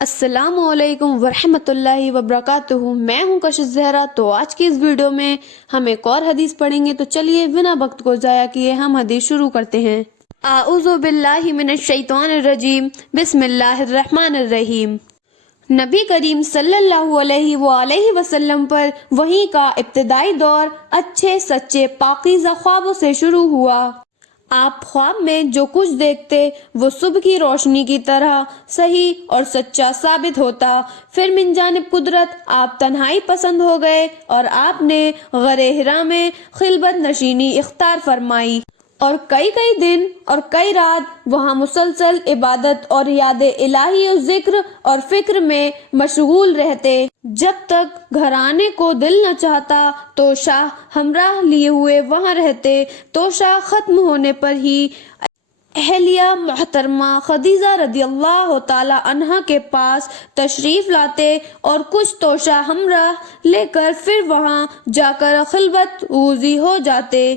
السلام علیکم ورحمۃ اللہ وبرکاتہ۔ میں ہوں کشش زہرا۔ تو آج کی اس ویڈیو میں ہم ایک اور حدیث پڑھیں گے، تو چلیے بنا وقت کو ضائع کیے ہم حدیث شروع کرتے ہیں۔ اعوذ باللہ من الشیطان الرجیم، بسم اللہ الرحمن الرحیم۔ نبی کریم صلی اللہ علیہ وآلہ وسلم پر وحی کا ابتدائی دور اچھے سچے پاکیزہ خوابوں سے شروع ہوا۔ آپ خواب میں جو کچھ دیکھتے وہ صبح کی روشنی کی طرح صحیح اور سچا ثابت ہوتا۔ پھر من جانب قدرت آپ تنہائی پسند ہو گئے اور آپ نے غار حرا میں خلوت نشینی اختیار فرمائی اور کئی دن اور کئی رات وہاں مسلسل عبادت اور یاد الہی و ذکر اور فکر میں مشغول رہتے، جب تک گھر آنے کو دل نہ چاہتا تو شاہ ہمراہ لیے ہوئے وہاں رہتے۔ تو شاہ ختم ہونے پر ہی اہلیہ محترمہ خدیجہ رضی اللہ تعالی عنہا کے پاس تشریف لاتے اور کچھ توشہ ہمراہ لے کر پھر وہاں جا کر خلوت اوزی ہو جاتے۔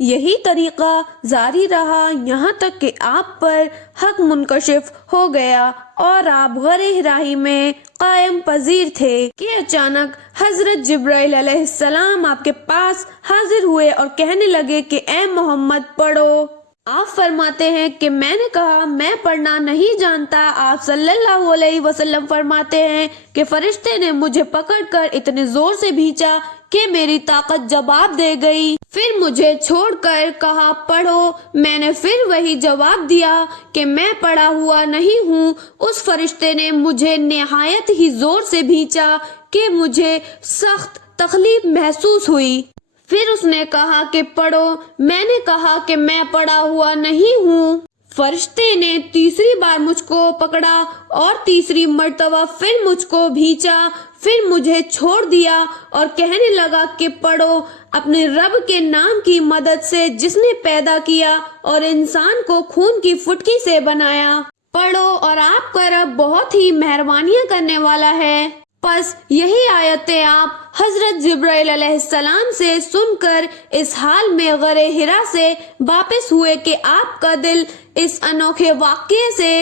یہی طریقہ جاری رہا یہاں تک کہ آپ پر حق منکشف ہو گیا اور آپ غار حرا میں قائم پذیر تھے کہ اچانک حضرت جبرائیل علیہ السلام آپ کے پاس حاضر ہوئے اور کہنے لگے کہ اے محمد پڑھو۔ آپ فرماتے ہیں کہ میں نے کہا میں پڑھنا نہیں جانتا۔ آپ صلی اللہ علیہ وسلم فرماتے ہیں کہ فرشتے نے مجھے پکڑ کر اتنے زور سے بھینچا کہ میری طاقت جواب دے گئی، پھر مجھے چھوڑ کر کہا پڑھو۔ میں نے پھر وہی جواب دیا کہ میں پڑھا ہوا نہیں ہوں۔ اس فرشتے نے مجھے نہایت ہی زور سے بھینچا کہ مجھے سخت تکلیف محسوس ہوئی۔ پھر اس نے کہا کہ پڑھو۔ میں نے کہا کہ میں پڑھا ہوا نہیں ہوں۔ فرشتے نے تیسری بار مجھ کو پکڑا اور تیسری مرتبہ پھر مجھ کو بھینچا، پھر مجھے چھوڑ دیا اور کہنے لگا کہ پڑھو اپنے رب کے نام کی مدد سے جس نے پیدا کیا اور انسان کو خون کی فٹکی سے بنایا، پڑھو اور آپ کا رب بہت ہی مہربانیاں کرنے والا ہے۔ پس یہی آیتیں آپ حضرت جبرائیل علیہ السلام سے سن کر اس حال میں غار حرا سے واپس ہوئے کہ آپ کا دل اس انوکھے واقعے سے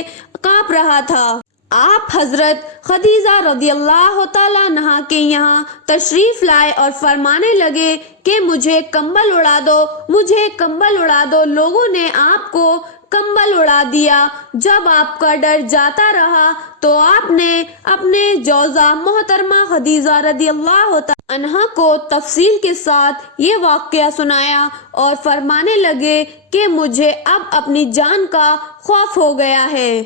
کانپ رہا تھا۔ آپ حضرت خدیجہ رضی اللہ تعالیٰ عنہا کے یہاں تشریف لائے اور فرمانے لگے کہ مجھے کمبل اڑا دو، مجھے کمبل اڑا دو۔ لوگوں نے آپ کو کمبل اڑا دیا۔ جب آپ کا ڈر جاتا رہا تو آپ نے اپنے جوزہ محترمہ خدیجہ رضی اللہ تعالی عنہا کو تفصیل کے ساتھ یہ واقعہ سنایا اور فرمانے لگے کہ مجھے اب اپنی جان کا خوف ہو گیا ہے۔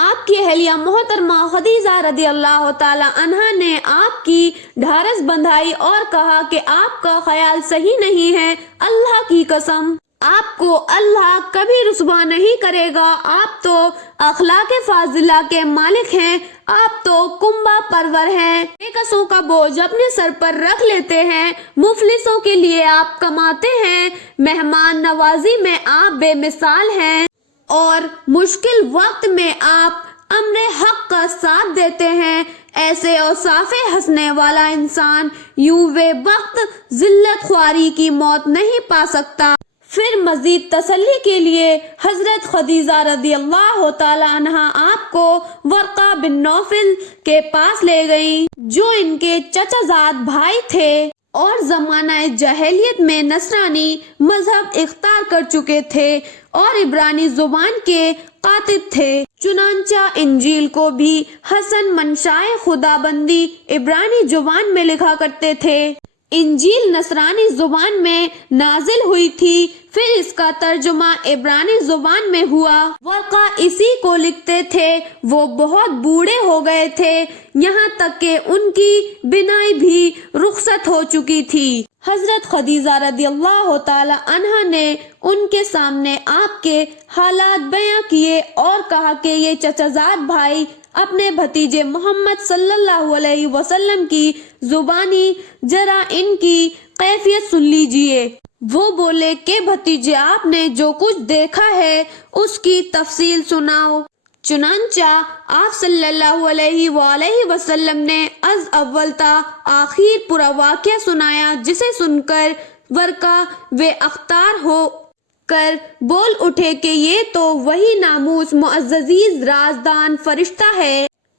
آپ کی اہلیہ محترمہ خدیجہ رضی اللہ تعالی عنہا نے آپ کی ڈھارس بندھائی اور کہا کہ آپ کا خیال صحیح نہیں ہے، اللہ کی قسم آپ کو اللہ کبھی رسوا نہیں کرے گا۔ آپ تو اخلاق فاضلہ کے مالک ہیں، آپ تو کنبہ پرور ہیں، بےکسوں کا بوجھ اپنے سر پر رکھ لیتے ہیں، مفلسوں کے لیے آپ کماتے ہیں، مہمان نوازی میں آپ بے مثال ہیں اور مشکل وقت میں آپ امر حق کا ساتھ دیتے ہیں۔ ایسے اوصاف ہنسنے والا انسان یوں بے وقت ذلت خواری کی موت نہیں پا سکتا۔ پھر مزید تسلی کے لیے حضرت خدیجہ رضی اللہ تعالی عنہا آپ کو ورقہ بن نوفل کے پاس لے گئیں جو ان کے چچا زاد بھائی تھے اور زمانہ جاہلیت میں نصرانی مذہب اختیار کر چکے تھے اور عبرانی زبان کے قاطب تھے۔ چنانچہ انجیل کو بھی حسن منشائے خدا بندی عبرانی زبان میں لکھا کرتے تھے۔ انجیل نصرانی زبان میں نازل ہوئی تھی، پھر اس کا ترجمہ عبرانی زبان میں ہوا۔ ورقہ اسی کو لکھتے تھے۔ وہ بہت بوڑھے ہو گئے تھے، یہاں تک کہ ان کی بینائی بھی رخصت ہو چکی تھی۔ حضرت خدیجہ رضی اللہ تعالی عنہا نے ان کے سامنے آپ کے حالات بیان کیے اور کہا کہ یہ چچا زاد بھائی اپنے بھتیجے محمد صلی اللہ علیہ وسلم کی زبانی ذرا ان کی کیفیت سن لیجئے۔ وہ بولے کہ بھتیجے آپ نے جو کچھ دیکھا ہے اس کی تفصیل سناؤ۔ چنانچہ آپ صلی اللہ علیہ وآلہ وسلم نے از اول تا آخر پورا واقعہ سنایا، جسے سن کر ورقہ بے اختیار ہو کر بول اٹھے کہ یہ تو وہی ناموس معزز رازدان فرشتہ ہے